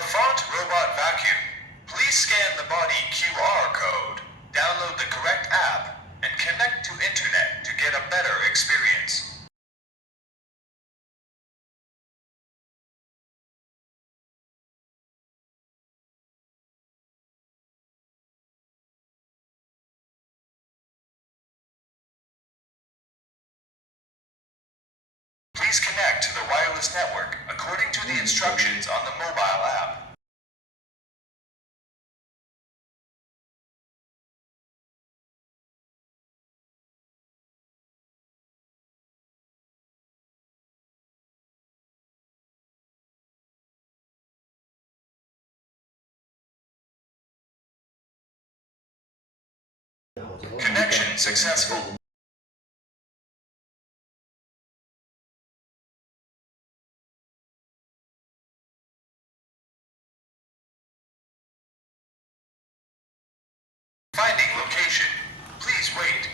Lafont Robot Vacuum. Please scan the body QR code, download the correct app, and connect to internet to get a better experience. Please connect to the wireless network according to the instructions on the mobile app. Connection successful. Finding location. Please wait.